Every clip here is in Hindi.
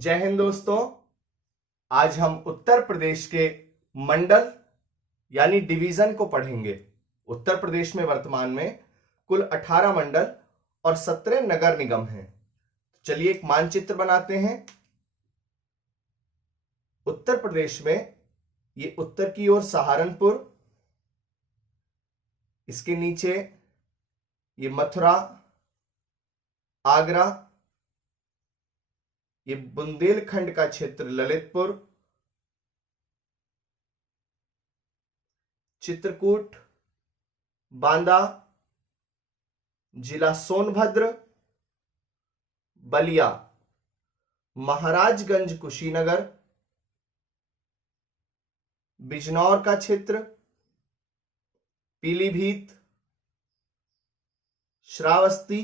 जय हिंद दोस्तों। आज हम उत्तर प्रदेश के मंडल यानी डिवीजन को पढ़ेंगे। उत्तर प्रदेश में वर्तमान में कुल 18 मंडल और 17 नगर निगम हैं। चलिए एक मानचित्र बनाते हैं। उत्तर प्रदेश में ये उत्तर की ओर सहारनपुर, इसके नीचे ये मथुरा, आगरा, ये बुंदेलखंड का क्षेत्र ललितपुर, चित्रकूट, बांदा, जिला सोनभद्र, बलिया, महाराजगंज कुशीनगर, बिजनौर का क्षेत्र, पीलीभीत, श्रावस्ती,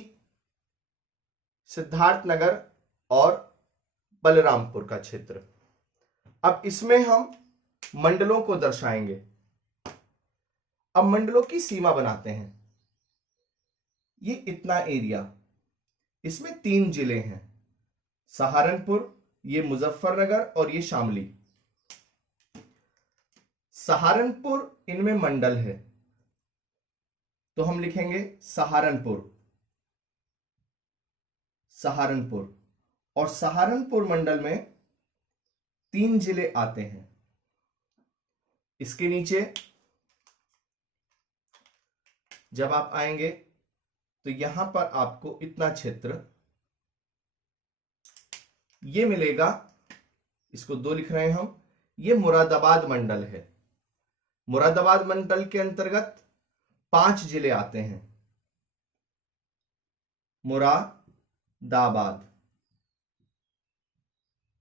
सिद्धार्थनगर और बलरामपुर का क्षेत्र। अब इसमें हम मंडलों को दर्शाएंगे। अब मंडलों की सीमा बनाते हैं। ये इतना एरिया, इसमें 3 जिले हैं, सहारनपुर, ये मुजफ्फरनगर और ये शामली। सहारनपुर इनमें मंडल है तो हम लिखेंगे सहारनपुर। सहारनपुर और सहारनपुर मंडल में 3 जिले आते हैं। इसके नीचे जब आप आएंगे तो यहां पर आपको इतना क्षेत्र ये मिलेगा। इसको 2 लिख रहे हैं हम। ये मुरादाबाद मंडल है। मुरादाबाद मंडल के अंतर्गत 5 जिले आते हैं। मुरादाबाद।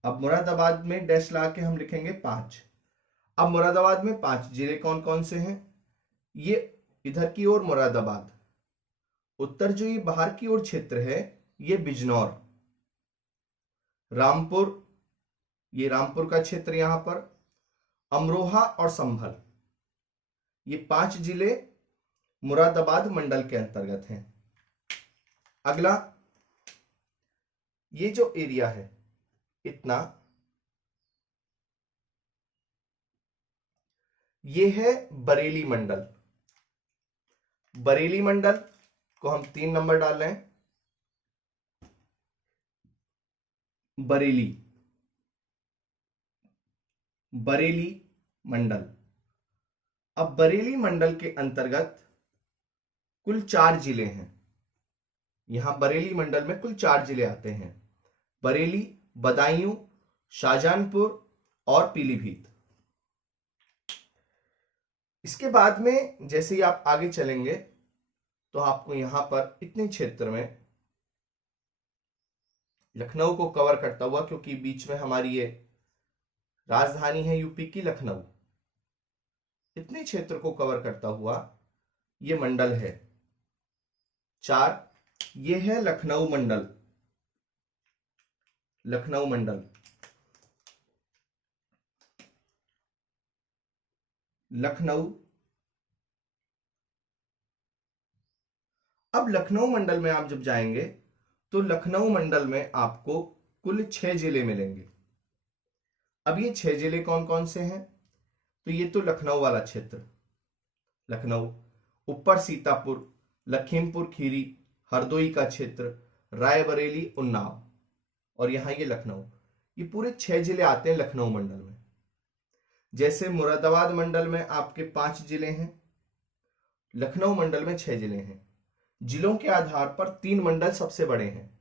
अब मुरादाबाद में डैश लगा के हम लिखेंगे 5। अब मुरादाबाद में 5 जिले कौन कौन से हैं? ये इधर की ओर मुरादाबाद, उत्तर जो ये बाहर की ओर क्षेत्र है ये बिजनौर, रामपुर, ये रामपुर का क्षेत्र यहां पर, अमरोहा और संभल, ये 5 जिले मुरादाबाद मंडल के अंतर्गत हैं। अगला ये जो एरिया है इतना, ये है बरेली मंडल। बरेली मंडल को हम 3 नंबर डाल रहे हैं। बरेली, बरेली मंडल। अब बरेली मंडल के अंतर्गत कुल 4 जिले हैं। यहां बरेली मंडल में कुल 4 जिले आते हैं, बरेली, बदायूं, शाहजहांपुर और पीलीभीत। इसके बाद में जैसे ही आप आगे चलेंगे तो आपको यहां पर इतने क्षेत्र में लखनऊ को कवर करता हुआ, क्योंकि बीच में हमारी ये राजधानी है यूपी की लखनऊ, इतने क्षेत्र को कवर करता हुआ ये मंडल है 4। ये है लखनऊ मंडल। लखनऊ मंडल, लखनऊ। अब लखनऊ मंडल में आप जब जाएंगे तो लखनऊ मंडल में आपको कुल 6 जिले मिलेंगे। अब ये 6 जिले कौन कौन से हैं? तो ये तो लखनऊ वाला क्षेत्र, लखनऊ, ऊपर सीतापुर, लखीमपुर खीरी, हरदोई का क्षेत्र, रायबरेली, उन्नाव, और यहां ये लखनऊ। ये पूरे 6 जिले आते हैं लखनऊ मंडल में। जैसे मुरादाबाद मंडल में आपके 5 जिले हैं, लखनऊ मंडल में 6 जिले हैं। जिलों के आधार पर 3 मंडल सबसे बड़े हैं,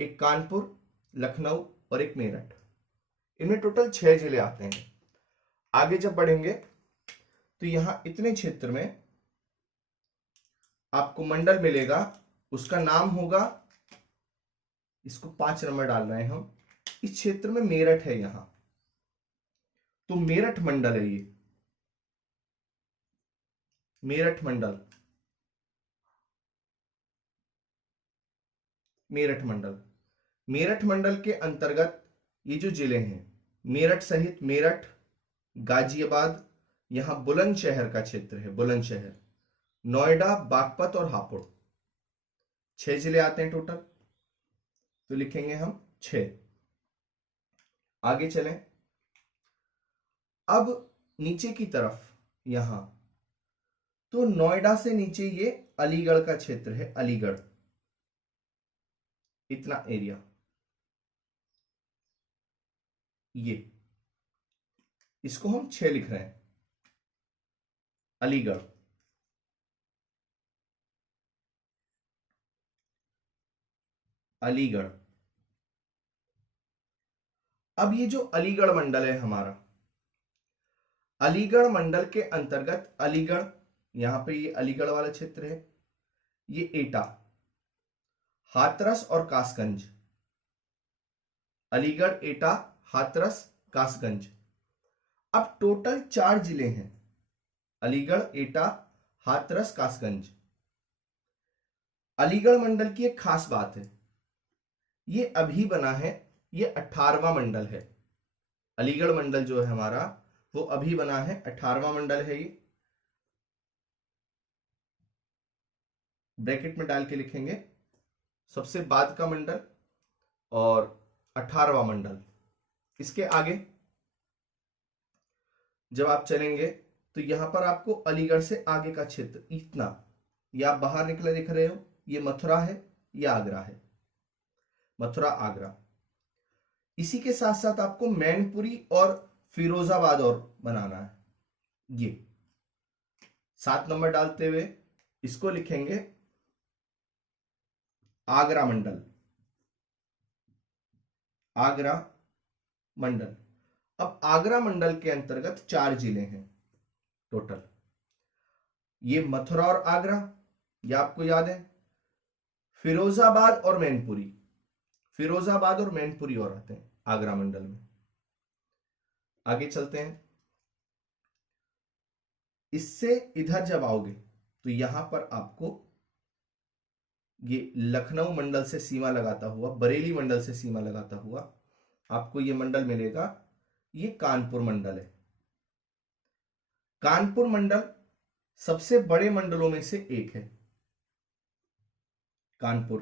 एक कानपुर, लखनऊ और एक मेरठ। इनमें टोटल 6 जिले आते हैं। आगे जब बढ़ेंगे तो यहां इतने क्षेत्र में आपको मंडल मिलेगा, उसका नाम होगा, इसको 5 नंबर डाल रहे हैं हम। इस क्षेत्र में मेरठ है यहां, तो मेरठ मंडल है ये, मेरठ मंडल, मेरठ मंडल। मेरठ मंडल के अंतर्गत ये जो जिले हैं, मेरठ सहित मेरठ, गाजियाबाद, यहां बुलंदशहर का क्षेत्र है, बुलंदशहर, नोएडा, बागपत और हापुड़, 6 जिले आते हैं टोटल। तो लिखेंगे हम 6। आगे चलें। अब नीचे की तरफ यहां तो नोएडा से नीचे ये अलीगढ़ का क्षेत्र है, अलीगढ़, इतना एरिया, ये इसको हम 6 लिख रहे हैं, अलीगढ़। अलीगढ़। अब ये जो अलीगढ़ मंडल है हमारा, अलीगढ़ मंडल के अंतर्गत अलीगढ़, यहां पे ये अलीगढ़ वाला क्षेत्र है, ये एटा, हाथरस और कासगंज, अलीगढ़, एटा, हाथरस, कासगंज। अब टोटल 4 जिले हैं, अलीगढ़, एटा, हाथरस, कासगंज। अलीगढ़ मंडल की एक खास बात है, ये अभी बना है, ये 18वां मंडल है। अलीगढ़ मंडल जो है हमारा वो अभी बना है, 18वां मंडल है। ये ब्रैकेट में डाल के लिखेंगे, सबसे बाद का मंडल और 18वां मंडल। इसके आगे जब आप चलेंगे तो यहां पर आपको अलीगढ़ से आगे का क्षेत्र इतना, ये आप बाहर निकले दिख रहे हो, ये मथुरा है, ये आगरा है, मथुरा, आगरा। इसी के साथ साथ आपको मैनपुरी और फिरोजाबाद और बनाना है। ये 7 नंबर डालते हुए इसको लिखेंगे आगरा मंडल, आगरा मंडल। अब आगरा मंडल के अंतर्गत 4 जिले हैं टोटल, ये मथुरा और आगरा, ये आपको याद है, फिरोजाबाद और मैनपुरी, फिरोजाबाद और मैनपुरी और आते हैं आगरा मंडल में। आगे चलते हैं, इससे इधर जब आओगे तो यहां पर आपको ये लखनऊ मंडल से सीमा लगाता हुआ, बरेली मंडल से सीमा लगाता हुआ आपको ये मंडल मिलेगा, ये कानपुर मंडल है। कानपुर मंडल सबसे बड़े मंडलों में से एक है, कानपुर।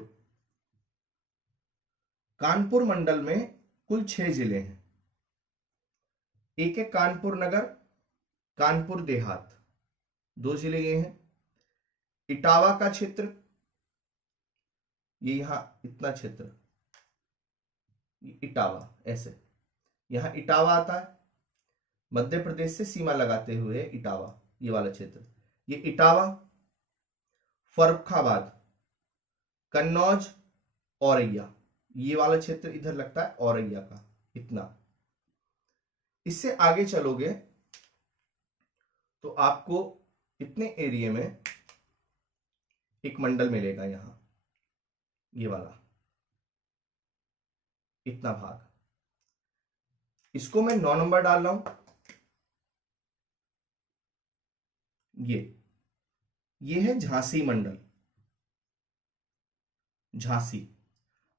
कानपुर मंडल में कुल 6 जिले हैं, एक है कानपुर नगर, कानपुर देहात, 2 जिले ये हैं। इटावा का क्षेत्र, ये यहां इतना क्षेत्र, इटावा, ऐसे यहां इटावा आता है, मध्य प्रदेश से सीमा लगाते हुए इटावा, ये वाला क्षेत्र, ये इटावा, फर्रुखाबाद, कन्नौज, औरैया, ये वाला क्षेत्र इधर लगता है औरैया का, इतना। इससे आगे चलोगे तो आपको इतने एरिया में एक मंडल मिलेगा, यहां ये वाला, इतना भाग, इसको मैं 9 नंबर डाल रहा हूं। ये है झांसी मंडल, झांसी।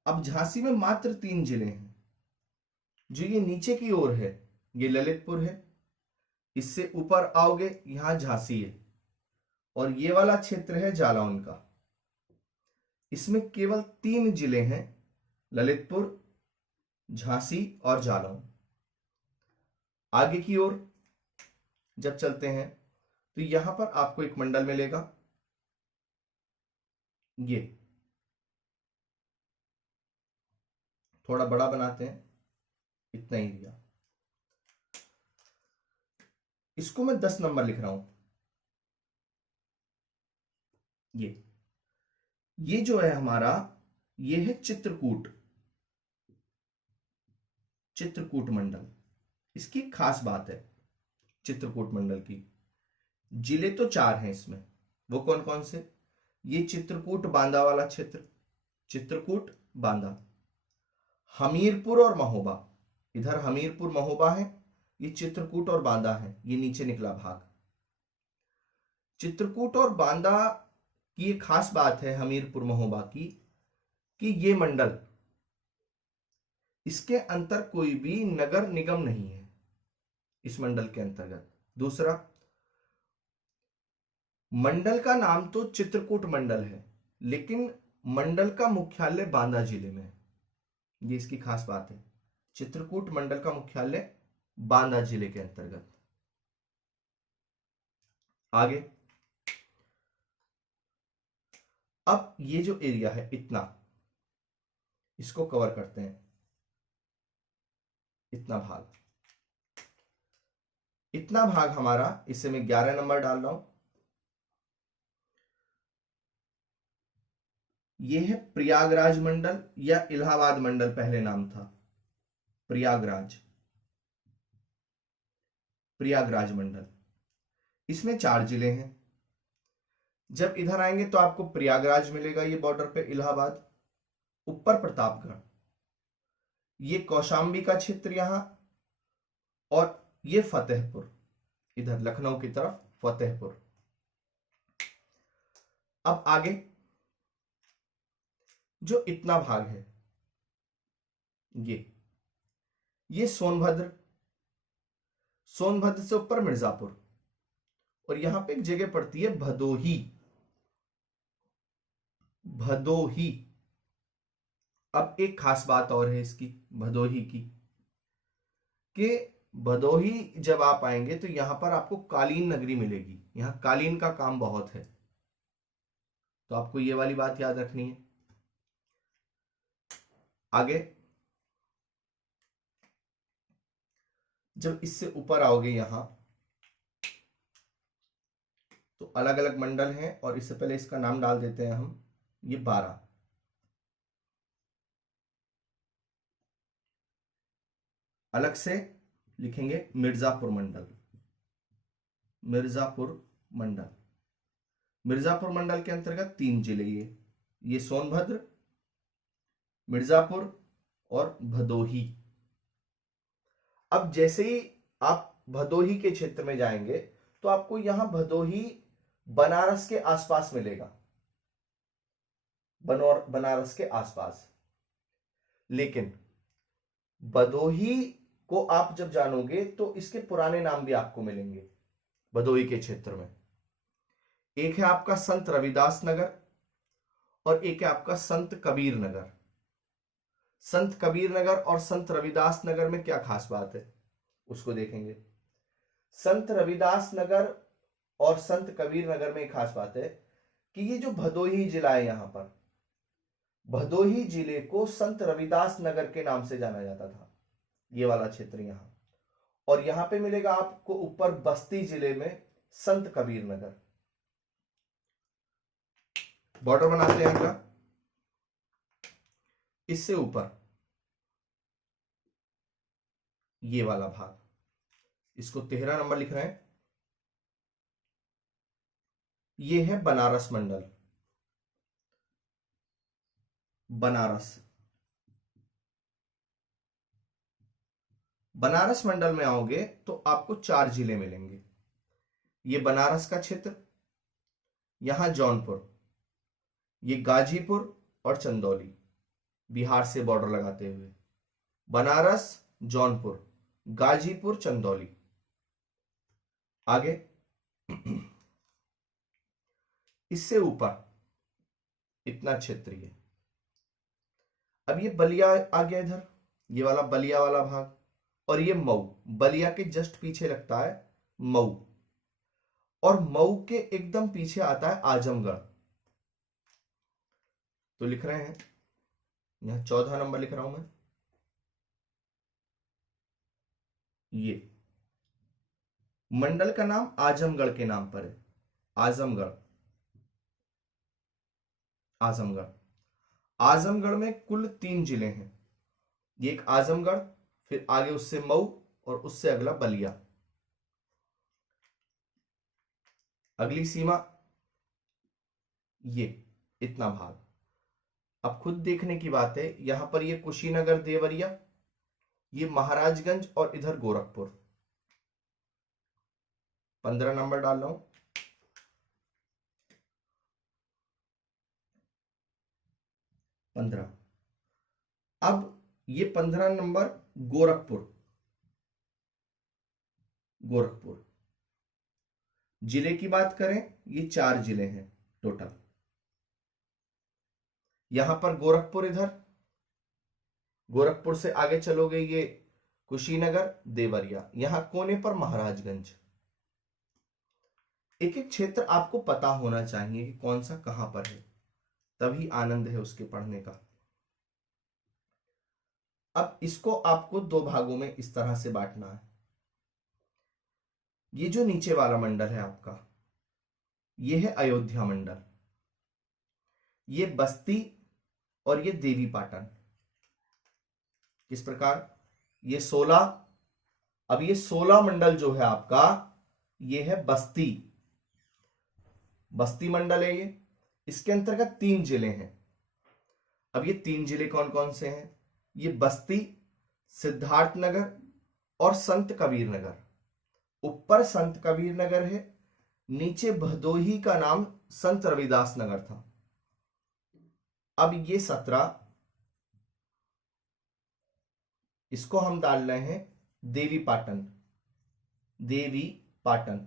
अब झांसी में मात्र 3 जिले हैं, जो ये नीचे की ओर है ये ललितपुर है, इससे ऊपर आओगे यहां झांसी है, और ये वाला क्षेत्र है जालौन का। इसमें केवल 3 जिले हैं, ललितपुर, झांसी और जालौन। आगे की ओर जब चलते हैं तो यहां पर आपको एक मंडल मिलेगा, ये थोड़ा बड़ा बनाते हैं, इतना एरिया, इसको मैं 10 नंबर लिख रहा हूं। ये जो है हमारा, ये है चित्रकूट, चित्रकूट मंडल। इसकी खास बात है चित्रकूट मंडल की, जिले तो 4 हैं इसमें, वो कौन कौन से, ये चित्रकूट बांदा वाला क्षेत्र, चित्रकूट बांदा, हमीरपुर और महोबा, इधर हमीरपुर महोबा है, ये चित्रकूट और बांदा है, ये नीचे निकला भाग। चित्रकूट और बांदा की एक खास बात है हमीरपुर महोबा की, कि ये मंडल, इसके अंतर कोई भी नगर निगम नहीं है इस मंडल के अंतर्गत। दूसरा, मंडल का नाम तो चित्रकूट मंडल है, लेकिन मंडल का मुख्यालय बांदा जिले में है, ये इसकी खास बात है। चित्रकूट मंडल का मुख्यालय बांदा जिले के अंतर्गत। आगे, अब ये जो एरिया है इतना, इसको कवर करते हैं। इतना भाग, इतना भाग हमारा, इसे मैं 11 नंबर डाल रहा हूं। ये है प्रयागराज मंडल या इलाहाबाद मंडल, पहले नाम था प्रयागराज, प्रयागराज मंडल। इसमें 4 जिले हैं। जब इधर आएंगे तो आपको प्रयागराज मिलेगा, ये बॉर्डर पे इलाहाबाद, ऊपर प्रतापगढ़, ये कौशाम्बी का क्षेत्र यहां, और ये फतेहपुर, इधर लखनऊ की तरफ फतेहपुर। अब आगे जो इतना भाग है, ये सोनभद्र, सोनभद्र से ऊपर मिर्जापुर, और यहां पे एक जगह पड़ती है भदोही, भदोही। अब एक खास बात और है इसकी, भदोही की, कि भदोही जब आप आएंगे तो यहां पर आपको कालीन नगरी मिलेगी, यहां कालीन का काम बहुत है, तो आपको ये वाली बात याद रखनी है। आगे जब इससे ऊपर आओगे यहां, तो अलग अलग मंडल हैं, और इससे पहले इसका नाम डाल देते हैं हम, ये 12। अलग से लिखेंगे मिर्जापुर मंडल, मिर्जापुर मंडल। मिर्जापुर मंडल के अंतर्गत 3 जिले, ये सोनभद्र, मिर्जापुर और भदोही। अब जैसे ही आप भदोही के क्षेत्र में जाएंगे तो आपको यहां भदोही बनारस के आसपास मिलेगा, बनारस के आसपास। लेकिन भदोही को आप जब जानोगे तो इसके पुराने नाम भी आपको मिलेंगे भदोही के क्षेत्र में। एक है आपका संत रविदास नगर, और एक है आपका संत कबीर नगर। संत कबीर नगर और संत रविदास नगर में क्या खास बात है, उसको देखेंगे। संत रविदास नगर और संत कबीर नगर में एक खास बात है कि ये जो भदोही जिला है, यहां पर भदोही जिले को संत रविदास नगर के नाम से जाना जाता था, ये वाला क्षेत्र यहां। और यहां पे मिलेगा आपको ऊपर बस्ती जिले में संत कबीर नगर। बॉर्डर बनाते हैं अगला, इससे ऊपर ये वाला भाग, इसको 13 नंबर लिख रहे हैं। ये है बनारस मंडल, बनारस। बनारस मंडल में आओगे तो आपको 4 जिले मिलेंगे। ये बनारस का क्षेत्र, यहां जौनपुर, ये गाजीपुर और चंदौली, बिहार से बॉर्डर लगाते हुए बनारस, जौनपुर, गाजीपुर, चंदौली। आगे इससे ऊपर इतना क्षेत्रीय। अब ये बलिया आ गया इधर, ये वाला बलिया वाला भाग, और ये मऊ, बलिया के जस्ट पीछे लगता है मऊ, और मऊ के एकदम पीछे आता है आजमगढ़। तो लिख रहे हैं, यहां 14 नंबर लिख रहा हूं मैं, ये मंडल का नाम आजमगढ़ के नाम पर है, आजमगढ़, आजमगढ़। आजमगढ़ में कुल 3 जिले हैं, ये एक आजमगढ़, फिर आगे उससे मऊ, और उससे अगला बलिया। अगली सीमा ये इतना भाग। अब खुद देखने की बात है, यहां पर ये कुशीनगर, देवरिया, ये महाराजगंज, और इधर गोरखपुर। 15 नंबर डाल रहा हूं। 15। अब ये 15 नंबर गोरखपुर, गोरखपुर जिले की बात करें, ये 4 जिले हैं टोटल। यहां पर गोरखपुर इधर, गोरखपुर से आगे चलोगे ये कुशीनगर, देवरिया, यहां कोने पर महाराजगंज। एक एक क्षेत्र आपको पता होना चाहिए कि कौन सा कहां पर है, तभी आनंद है उसके पढ़ने का। अब इसको आपको दो भागों में इस तरह से बांटना है। ये जो नीचे वाला मंडल है आपका, ये है अयोध्या मंडल, ये बस्ती और ये देवी पाटन। किस प्रकार, ये 16, अब ये 16 मंडल जो है आपका, ये है बस्ती, बस्ती मंडल है ये। इसके अंतर्गत 3 जिले हैं। अब ये 3 जिले कौन कौन से हैं? ये बस्ती, सिद्धार्थनगर और संत कबीर नगर। ऊपर संत कबीर नगर है, नीचे भदोही का नाम संत रविदास नगर था। अब ये 17, इसको हम डाल रहे हैं देवी पाटन, देवी पाटन।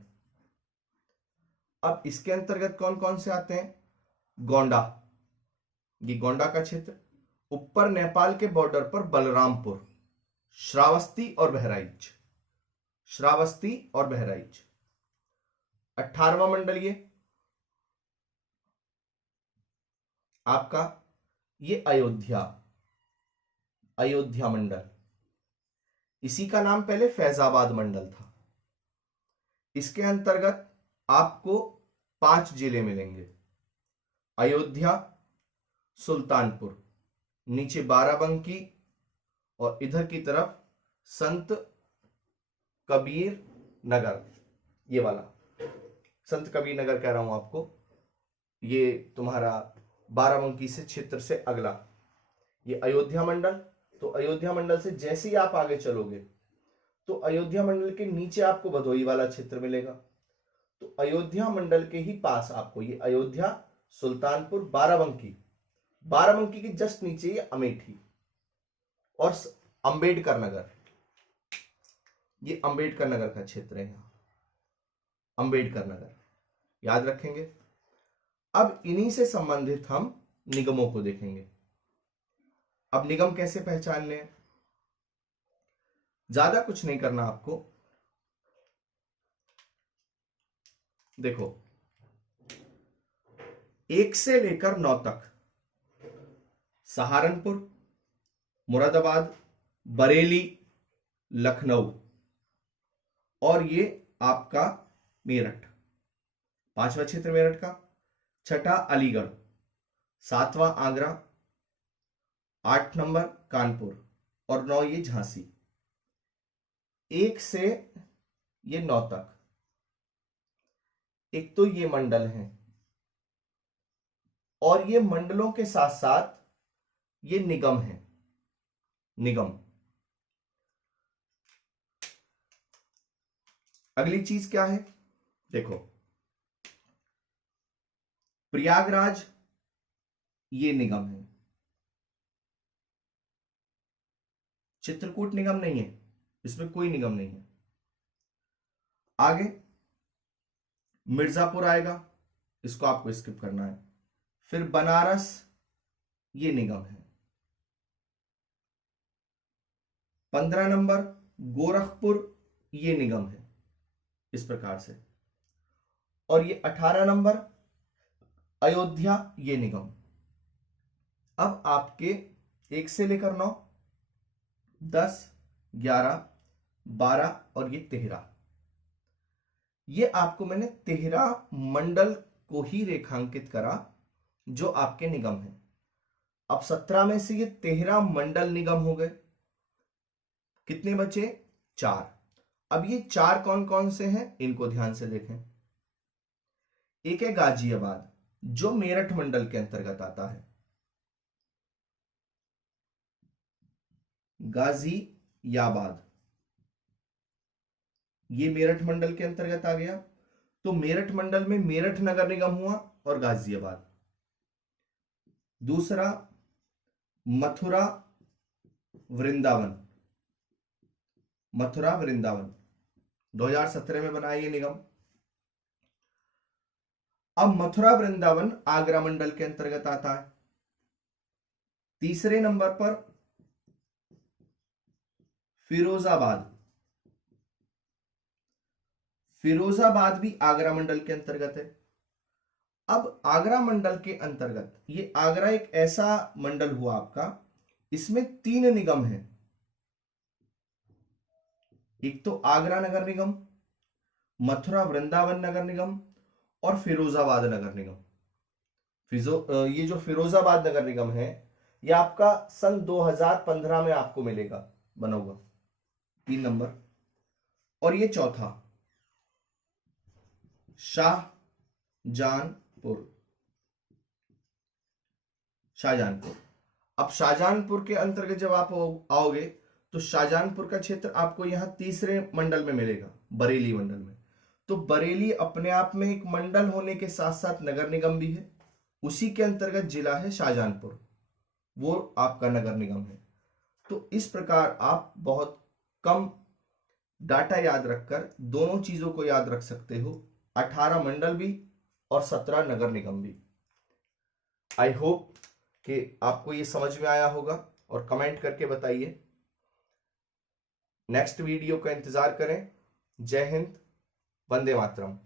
अब इसके अंतर्गत कौन कौन से आते हैं? गोंडा, ये गोंडा का क्षेत्र। ऊपर नेपाल के बॉर्डर पर बलरामपुर, श्रावस्ती और बहराइच, श्रावस्ती और बहराइच। 18वां मंडल ये आपका, ये अयोध्या, अयोध्या मंडल। इसी का नाम पहले फैजाबाद मंडल था। इसके अंतर्गत आपको 5 जिले मिलेंगे, अयोध्या, सुल्तानपुर, नीचे बाराबंकी और इधर की तरफ संत कबीर नगर। ये वाला संत कबीर नगर कह रहा हूं आपको, ये तुम्हारा बाराबंकी से क्षेत्र से अगला, ये अयोध्या मंडल। तो अयोध्या मंडल से जैसे ही आप आगे चलोगे तो अयोध्या मंडल के नीचे आपको भदोही वाला क्षेत्र मिलेगा। तो अयोध्या मंडल के ही पास आपको ये अयोध्या, सुल्तानपुर, बाराबंकी, बाराबंकी के जस्ट नीचे ये अमेठी और अंबेडकर नगर, ये अंबेडकर नगर का क्षेत्र है। यहां अंबेडकर नगर याद रखेंगे। अब इन्हीं से संबंधित हम निगमों को देखेंगे। अब निगम कैसे पहचानने हैं? ज्यादा कुछ नहीं करना आपको। देखो, 1 से लेकर 9 तक सहारनपुर, मुरादाबाद, बरेली, लखनऊ और ये आपका मेरठ, 5वां क्षेत्र मेरठ का। 6ठा अलीगढ़, 7वां आगरा, 8 नंबर कानपुर और 9 ये झांसी। 1 से ये 9 तक एक तो ये मंडल हैं, और ये मंडलों के साथ साथ ये निगम हैं, निगम। अगली चीज क्या है? देखो, प्रयागराज ये निगम है, चित्रकूट निगम नहीं है, इसमें कोई निगम नहीं है। आगे मिर्जापुर आएगा, इसको आपको स्किप करना है। फिर बनारस ये निगम है। 15 नंबर गोरखपुर ये निगम है, इस प्रकार से। और ये 18 नंबर अयोध्या ये निगम। अब आपके 1 से लेकर 9, 10, 11, 12 और ये 13, ये आपको मैंने 13 मंडल को ही रेखांकित करा जो आपके निगम है। अब 17 में से ये 13 मंडल निगम हो गए। कितने बचे? 4। अब ये 4 कौन कौन से हैं, इनको ध्यान से देखें। एक है गाजियाबाद, जो मेरठ मंडल के अंतर्गत आता है, गाजियाबाद, ये मेरठ मंडल के अंतर्गत आ गया। तो मेरठ मंडल में मेरठ नगर निगम हुआ और गाजियाबाद। दूसरा मथुरा वृंदावन, मथुरा वृंदावन 2017 में बना ये निगम। अब मथुरा वृंदावन आगरा मंडल के अंतर्गत आता है। तीसरे नंबर पर फिरोजाबाद, फिरोजाबाद भी आगरा मंडल के अंतर्गत है। अब आगरा मंडल के अंतर्गत, ये आगरा एक ऐसा मंडल हुआ आपका, इसमें 3 निगम हैं। एक तो आगरा नगर निगम, मथुरा वृंदावन नगर निगम और फिरोजाबाद नगर निगम। ये जो फिरोजाबाद नगर निगम है, ये आपका सन 2015 में आपको मिलेगा, बना हुआ 3 नंबर। और ये चौथा शाहजहानपुर, शाहजहानपुर। अब शाहजहानपुर के अंतर्गत जब आप आओगे तो शाहजहानपुर का क्षेत्र आपको यहां तीसरे मंडल में मिलेगा, बरेली मंडल में। तो बरेली अपने आप में एक मंडल होने के साथ साथ नगर निगम भी है, उसी के अंतर्गत जिला है शाहजहानपुर, वो आपका नगर निगम है। तो इस प्रकार आप बहुत कम डाटा याद रखकर दोनों चीजों को याद रख सकते हो, 18 मंडल भी और 17 नगर निगम भी। आई होप कि आपको ये समझ में आया होगा, और कमेंट करके बताइए। नेक्स्ट वीडियो का इंतजार करें। जय हिंद, वंदे मातरम।